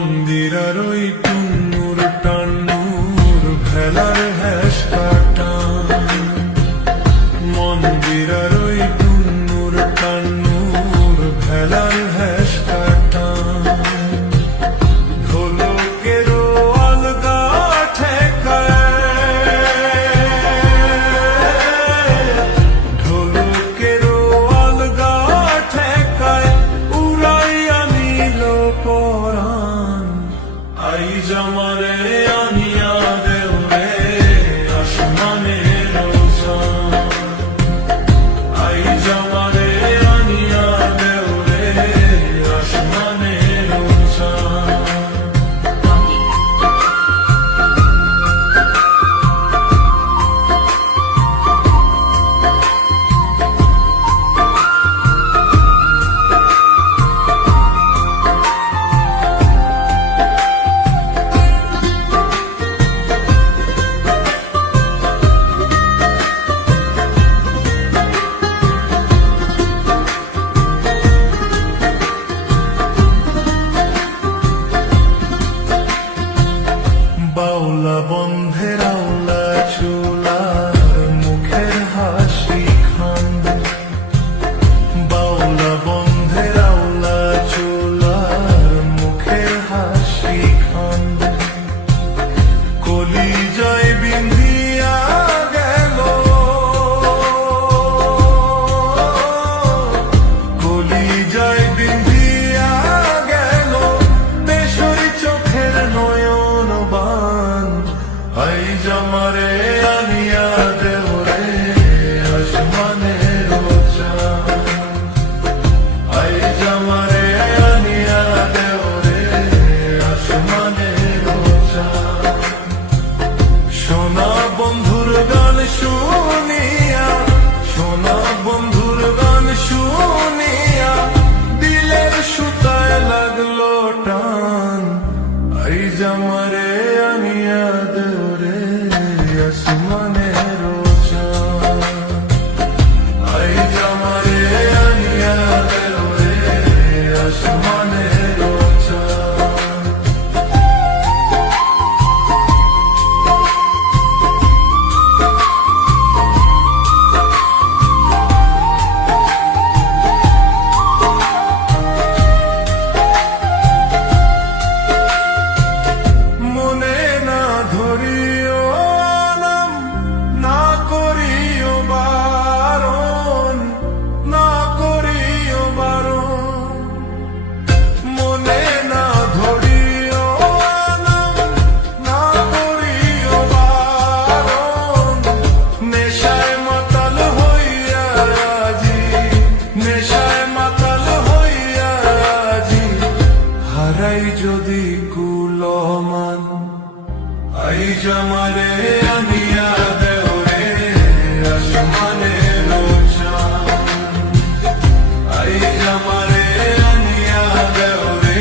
মন্দিরার ওই টুন্নুর টান্নুর ভেলার হ্যাসটা টান, মন্দিরার ওই টুন্নুর টান্নুর ভেলার হ্যাসটা টান, ঢোলকেরও আলগা ঠেকায়, ঢোলকেরও আলগা ঠেকায় উড়াইয়া নিল পরাণ। আই জামারে আনিয়া দেও রে আসমানের চাঁদ, আই জামারে আনিয়া দেও রে আসমানের চাঁদ। বাউলা বন্ধের আওলা চুলার মুখের হাসি খান্দ, বাউলা বন্ধের আওলা চুলার মুখের হাসি খান্দ, কলিজায় বিন্ধিয়া গেল, কলিজায় বিন্ধিয়া গেল দেশই চোখের নয়ন বান। আই জামারে আনিয়া দেও রে আসমানের চাঁদ, আই জামারে আনিয়া দেও রে আসমানের চাঁদ। সোনা বন্ধুর গান শুনিয়া, সোনা বন্ধুর গান শুনিয়া দিলের সুতায় লাগলো টান। আই জামারে আনিয়া দেও রে আসমানের চাঁদ, আই জামারে আনিয়া দেও রে আসমানের চাঁদ। মনে না ধরিও আলম, না করিও বারণ, না করিও বারণ, মনে না ধরিও আলম, না করিও বারণ। নেশায় মাতাল হইয়া আজি, নেশায় মাতাল হইয়া আজি হারাই যদি কুলমান। আই জামারে আনিয়া দেও রে আসমানের চাঁদ, আই জামারে আনিয়া দেও রে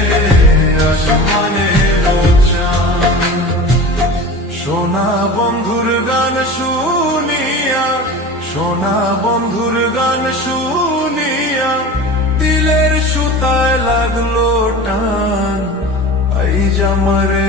আসমানের চাঁদ। সোনা বন্ধুর গান শুনিয়া, সোনা বন্ধুর গান শুনিয়া দিলের সুতায় লাগলো টান। আই জামারে